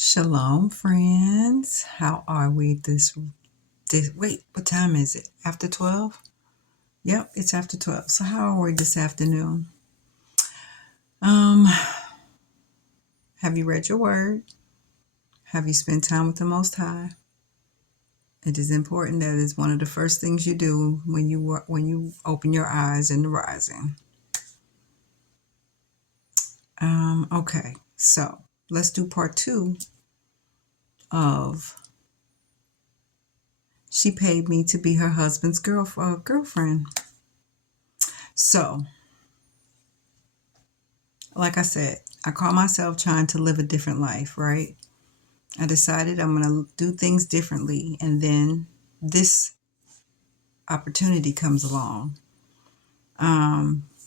Shalom, friends. How are we wait, what time is it? After 12? Yep, it's after 12. So how are we this afternoon? Um, have you read your word? Have you spent time with the Most High? It is important that it's one of the first things you do when you open your eyes in the rising. Okay. So, let's do part 2 of she paid me to be her husband's girlfriend. So, like I said, I call myself trying to live a different life, right? I decided I'm going to do things differently. And then this opportunity comes along.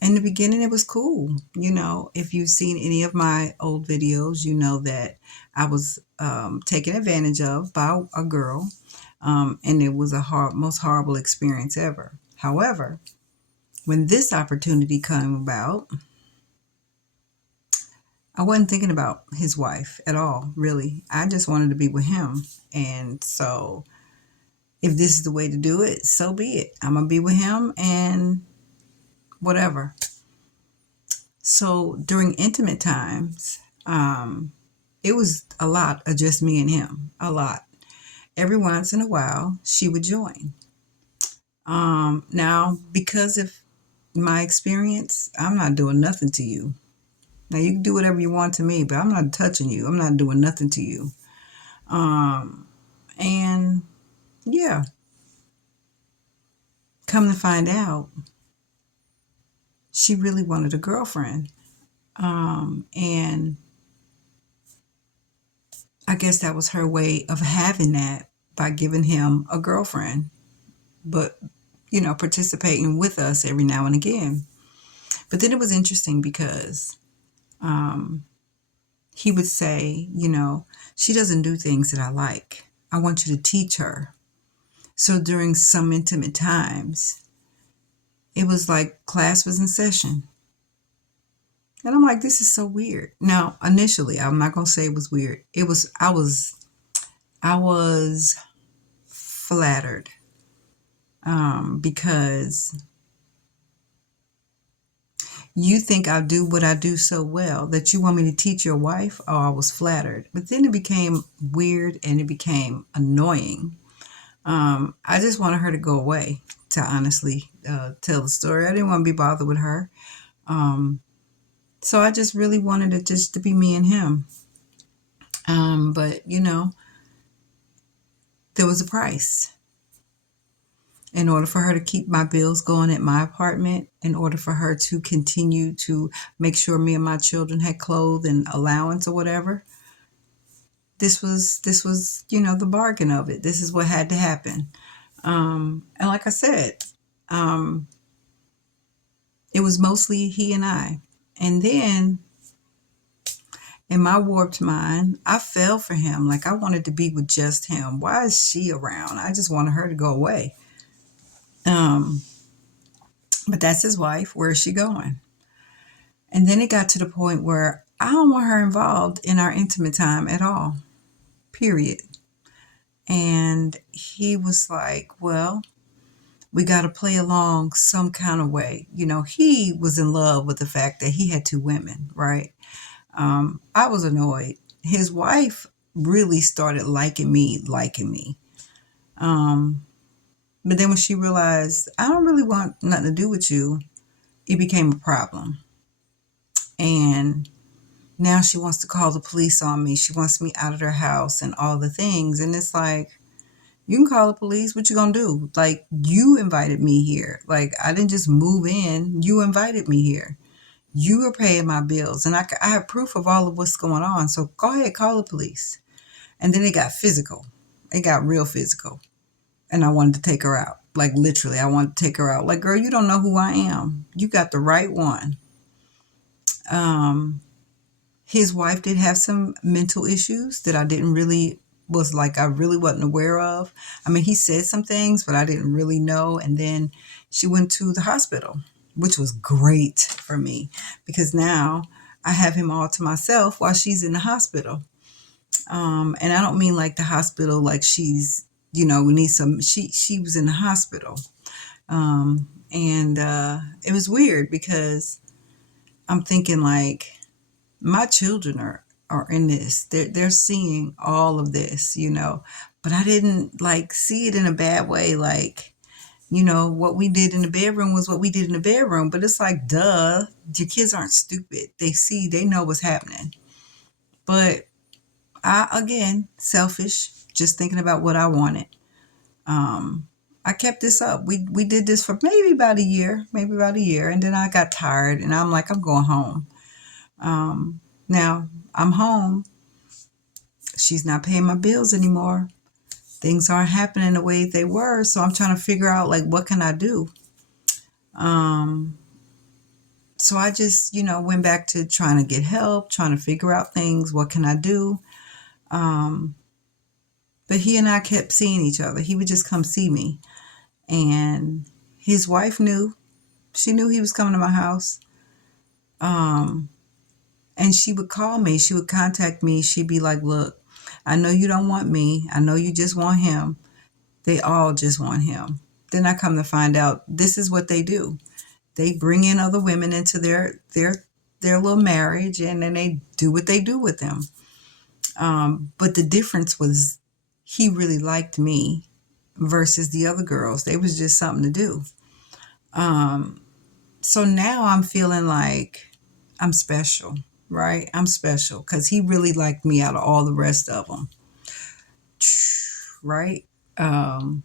In the beginning, it was cool. If you've seen any of my old videos, you know that I was taken advantage of by a girl. And it was most horrible experience ever. However, when this opportunity came about, I wasn't thinking about his wife at all, really. I just wanted to be with him. And so, if this is the way to do it, so be it. I'm going to be with him and whatever. So, during intimate times, it was a lot of just me and him, a lot. Every once in a while, she would join. Now, because of my experience, I'm not doing nothing to you. Now, you can do whatever you want to me, but I'm not touching you. I'm not doing nothing to you. And yeah, come to find out, she really wanted a girlfriend. And I guess that was her way of having that by giving him a girlfriend, but, participating with us every now and again. But then it was interesting because he would say, she doesn't do things that I like. I want you to teach her. So during some intimate times, it was like class was in session. And I'm like, this is so weird. Now, initially, I'm not going to say it was weird. I was flattered because you think I do what I do so well that you want me to teach your wife. Oh, I was flattered. But then it became weird and it became annoying. I just wanted her to go away, to honestly tell the story. I didn't want to be bothered with her. So I just really wanted it just to be me and him. But, there was a price. In order for her to keep my bills going at my apartment, in order for her to continue to make sure me and my children had clothes and allowance or whatever, this was the bargain of it. This is what had to happen. And like I said, it was mostly he and I. And then in my warped mind, I fell for him. Like I wanted to be with just him. Why is she around? I just wanted her to go away. Um, but that's his wife. Where is she going? And then it got to the point where I don't want her involved in our intimate time at all, period. And he was like, well, we got to play along some kind of way. He was in love with the fact that he had two women, right? I was annoyed. His wife really started liking me. But then when she realized, I don't really want nothing to do with you, it became a problem. And now she wants to call the police on me. She wants me out of her house and all the things. And it's like, you can call the police. What you gonna do? Like, you invited me here. Like, I didn't just move in. You invited me here. You are paying my bills. And I have proof of all of what's going on. So go ahead, call the police. And then it got physical. It got real physical. And I wanted to take her out. Like, literally, I wanted to take her out. Like, girl, you don't know who I am. You got the right one. His wife did have some mental issues that I really wasn't aware of. I mean, he said some things, but I didn't really know. And then she went to the hospital, which was great for me because now I have him all to myself while she's in the hospital. And I don't mean like the hospital, like she's, needs some, she was in the hospital. And it was weird because I'm thinking like my children are in this. They're seeing all of this, but I didn't like see it in a bad way. Like, what we did in the bedroom was what we did in the bedroom, but it's like, duh, your kids aren't stupid. They know what's happening. But again, selfish, just thinking about what I wanted. Um, I kept this up. We did this for maybe about a year, and then I got tired, and I'm like, I'm going home. Now I'm home. She's not paying my bills anymore. Things aren't happening the way they were, so I'm trying to figure out like what can I do. Um, so I just went back to trying to get help, trying to figure out things. What can I do? Um, but he and I kept seeing each other. He would just come see me, and his wife knew. She knew he was coming to my house. Um, and she would call me. She would contact me. She'd be like, "Look, I know you don't want me. I know you just want him. They all just want him." Then I come to find out this is what they do. They bring in other women into their little marriage, and then they do what they do with them. But the difference was he really liked me versus the other girls. They was just something to do. Um, so now I'm feeling like I'm special, right? I'm special because he really liked me out of all the rest of them, right? Um,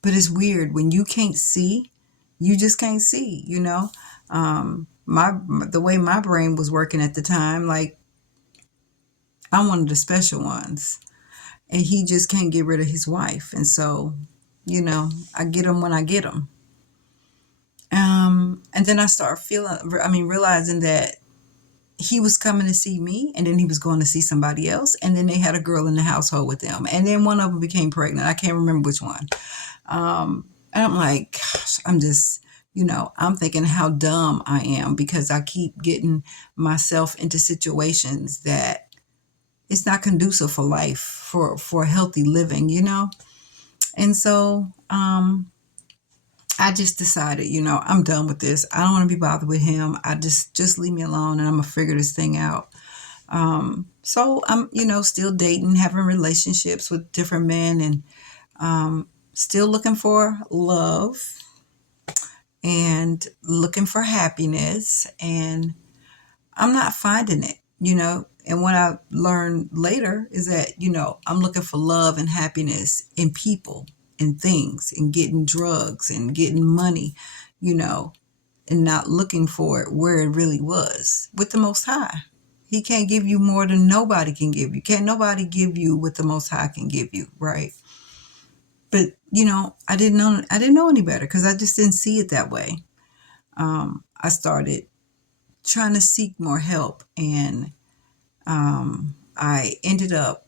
but it's weird when you can't see, you just can't see. The way my brain was working at the time, like I'm one of the special ones, and he just can't get rid of his wife, and so, I get him when I get him. And then I start realizing that he was coming to see me, and then he was going to see somebody else, and then they had a girl in the household with them, and then one of them became pregnant. I can't remember which one. And I'm like, gosh, I'm thinking how dumb I am because I keep getting myself into situations that it's not conducive for life, for healthy living. And so I just decided, I'm done with this. I don't want to be bothered with him. I just leave me alone, and I'm gonna figure this thing out. So I'm, still dating, having relationships with different men, and still looking for love and looking for happiness, and I'm not finding it. And what I learned later is that, I'm looking for love and happiness in people and things and getting drugs and getting money, you know, and not looking for it where it really was with the Most High. He can't give you more than nobody can give you. Can't nobody give you what the Most High can give you, right? But I didn't know any better because I just didn't see it that way. I started trying to seek more help, and I ended up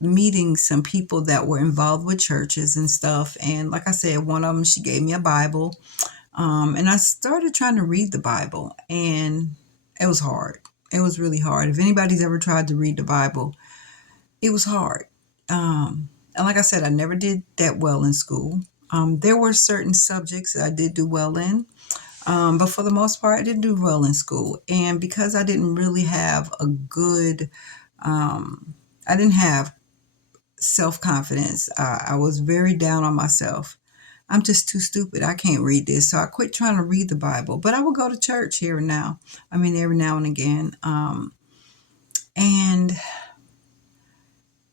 meeting some people that were involved with churches and stuff. And like I said, one of them, she gave me a Bible. And I started trying to read the Bible, and it was hard. It was really hard. If anybody's ever tried to read the Bible, it was hard. And like I said, I never did that well in school. There were certain subjects that I did do well in, but for the most part, I didn't do well in school. And because I didn't really have I didn't have self confidence, I was very down on myself. I'm just too stupid. I can't read this. So I quit trying to read the Bible, but I would go to church here and now. I mean, every now and again. And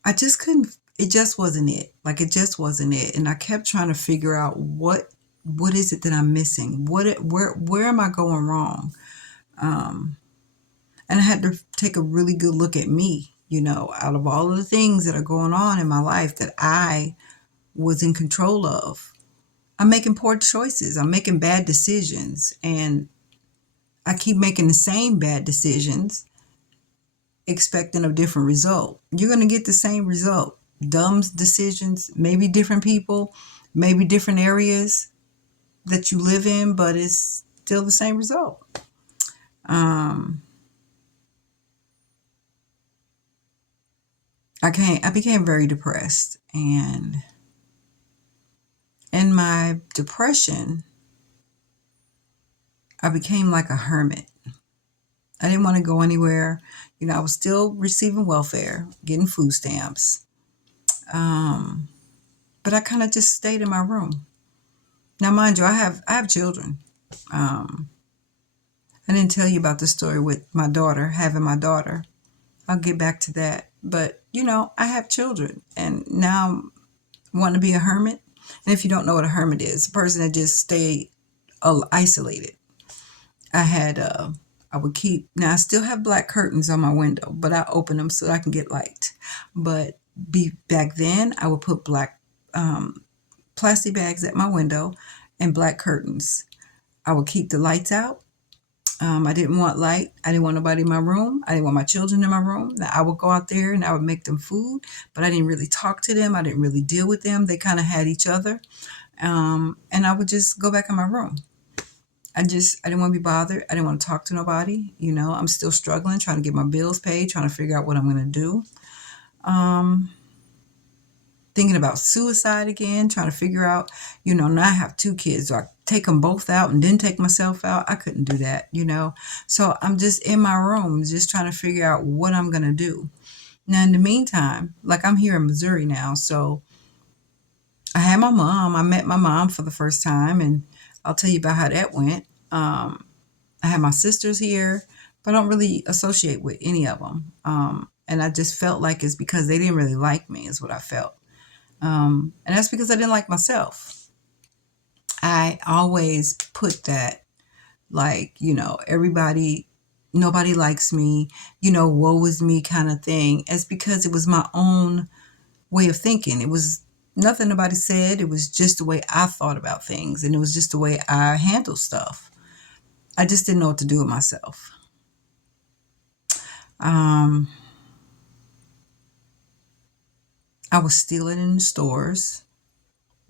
I just couldn't, it just wasn't it. Like, it just wasn't it. And I kept trying to figure out what is it that I'm missing? Where am I going wrong? Um, and I had to take a really good look at me, out of all of the things that are going on in my life that I was in control of. I'm making poor choices. I'm making bad decisions. And I keep making the same bad decisions, expecting a different result. You're going to get the same result. Dumb decisions, maybe different people, maybe different areas that you live in, but it's still the same result. Um, I became very depressed, and in my depression, I became like a hermit. I didn't want to go anywhere. I was still receiving welfare, getting food stamps. Um, but I kind of just stayed in my room. Now, mind you, I have children. Um, I didn't tell you about the story with my daughter, having my daughter. I'll get back to that. But, I have children, and now I want to be a hermit. And if you don't know what a hermit is, a person that just stay isolated. I had, I would keep, now I still have black curtains on my window, but I open them so that I can get light. But back then, I would put black um, plastic bags at my window and black curtains. I would keep the lights out. I didn't want light. I didn't want nobody in my room. I didn't want my children in my room. Now, I would go out there and I would make them food, but I didn't really talk to them. I didn't really deal with them. They kind of had each other. And I would just go back in my room. I didn't want to be bothered. I didn't want to talk to nobody. I'm still struggling, trying to get my bills paid, trying to figure out what I'm going to do. Um, Thinking about suicide again, trying to figure out, now I have two kids. Do I take them both out and then take myself out? I couldn't do that. So I'm just in my room, just trying to figure out what I'm going to do. Now, in the meantime, like I'm here in Missouri now, so I had my mom. I met my mom for the first time, and I'll tell you about how that went. I had my sisters here, but I don't really associate with any of them. And I just felt like it's because they didn't really like me, is what I felt. And that's because I didn't like myself. I always put that, like, everybody, nobody likes me, woe is me kind of thing. It's because it was my own way of thinking. It was nothing nobody said. It was just the way I thought about things. And it was just the way I handled stuff. I just didn't know what to do with myself. Um, I was stealing in the stores,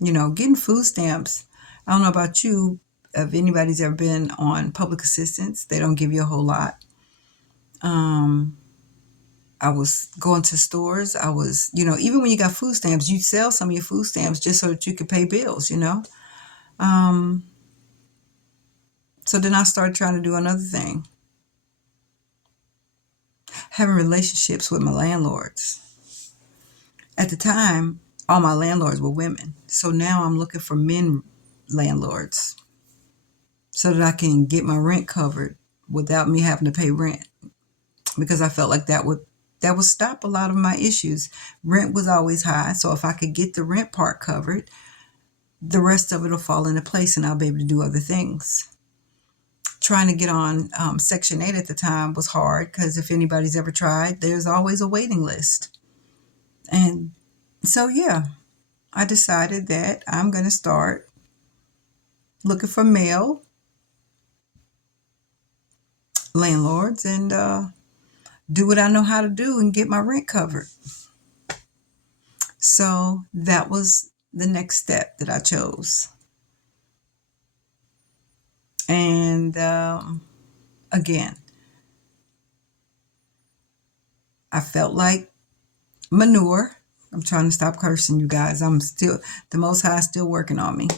getting food stamps. I don't know about you, if anybody's ever been on public assistance, they don't give you a whole lot. Um, I was going to stores. I was, even when you got food stamps, you sell some of your food stamps just so that you could pay bills. Um, so then I started trying to do another thing, having relationships with my landlords. At the time, all my landlords were women. So now I'm looking for men landlords so that I can get my rent covered without me having to pay rent, because I felt like that would stop a lot of my issues. Rent was always high, so if I could get the rent part covered, the rest of it will fall into place and I'll be able to do other things. Trying to get on Section 8 at the time was hard because if anybody's ever tried, there's always a waiting list. And so, yeah, I decided that I'm going to start looking for male landlords and do what I know how to do and get my rent covered. So that was the next step that I chose. And again, I felt like manure. I'm trying to stop cursing, you guys. The Most High is still working on me.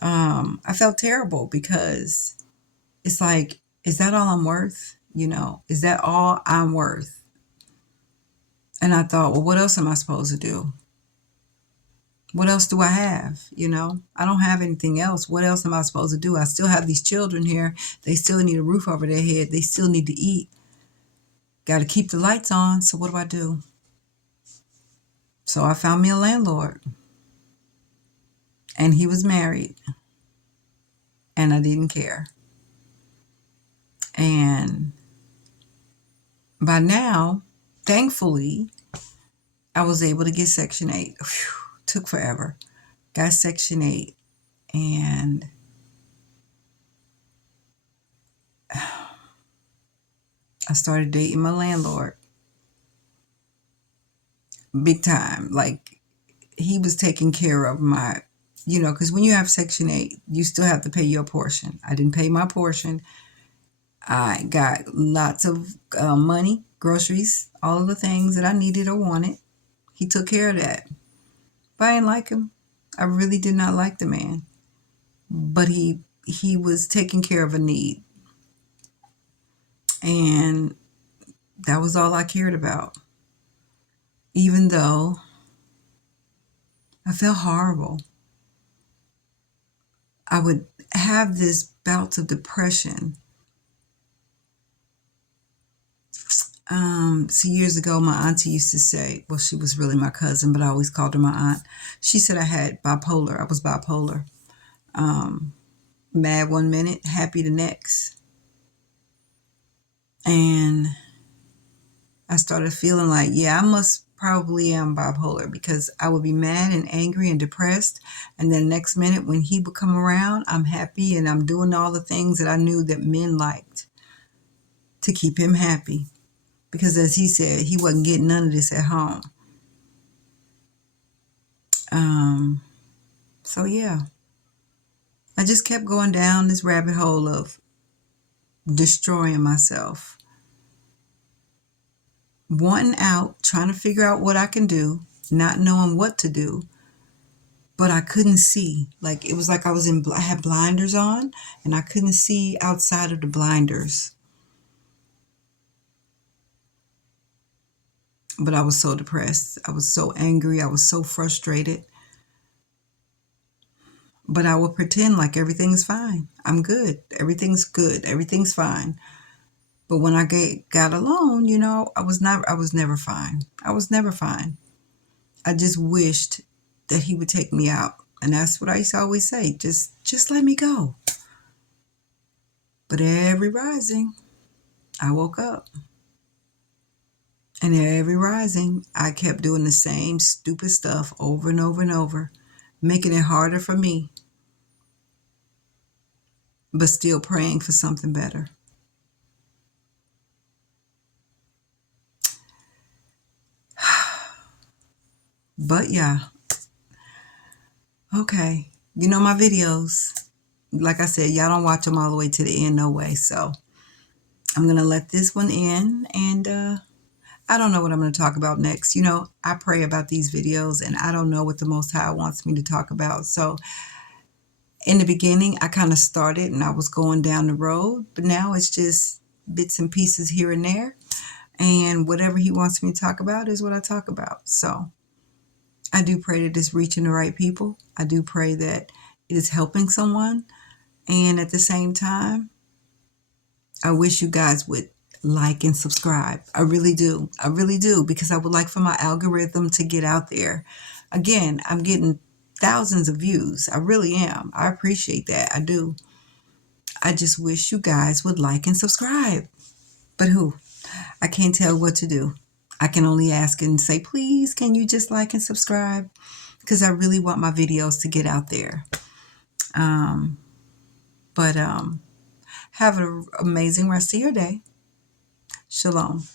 I felt terrible because it's like, is that all I'm worth? Is that all I'm worth? And I thought, well, what else am I supposed to do? What else do I have? I don't have anything else. What else am I supposed to do? I still have these children here. They still need a roof over their head. They still need to eat. Got to keep the lights on. So what do? So I found me a landlord, and he was married, and I didn't care. And by now, thankfully, I was able to get Section 8. Whew, took forever. Got Section 8, and I started dating my landlord. Big time. Like, he was taking care of my, because when you have Section 8, you still have to pay your portion. I didn't pay my portion. I got lots of money, groceries, all of the things that I needed or wanted. He took care of that. But I didn't like him. I really did not like the man. But he was taking care of a need. And that was all I cared about. Even though I felt horrible. I would have this bouts of depression. So years ago, my auntie used to say, well, she was really my cousin, but I always called her my aunt. She said I had bipolar. I was bipolar. Mad one minute, happy the next. And I started feeling like, yeah, I must probably am bipolar because I would be mad and angry and depressed. And then next minute when he would come around, I'm happy and I'm doing all the things that I knew that men liked to keep him happy. Because as he said, he wasn't getting none of this at home. Um, so yeah, I just kept going down this rabbit hole of destroying myself, wanting out, trying to figure out what I can do, not knowing what to do, but I couldn't see. Like it was like I had blinders on and I couldn't see outside of the blinders. But I was so depressed. I was so angry. I was so frustrated. But I would pretend like everything's fine. I'm good. Everything's good. Everything's fine. But when I got alone, I was never fine. I was never fine. I just wished that he would take me out. And that's what I used to always say, just let me go. But every rising, I woke up. And every rising, I kept doing the same stupid stuff over and over and over, making it harder for me, but still praying for something better. But yeah, okay. You know my videos. Like I said, y'all don't watch them all the way to the end, no way. So I'm going to let this one in. And I don't know what I'm going to talk about next. I pray about these videos and I don't know what the Most High wants me to talk about. So in the beginning, I kind of started and I was going down the road, but now it's just bits and pieces here and there. And whatever he wants me to talk about is what I talk about. So I do pray that it's reaching the right people. I do pray that it is helping someone. And at the same time, I wish you guys would like and subscribe. I really do. I really do, because I would like for my algorithm to get out there. Again, I'm getting thousands of views. I really am. I appreciate that. I do. I just wish you guys would like and subscribe. But who? I can't tell what to do. I can only ask and say, please, can you just like and subscribe? Because I really want my videos to get out there. But have an amazing rest of your day. Shalom.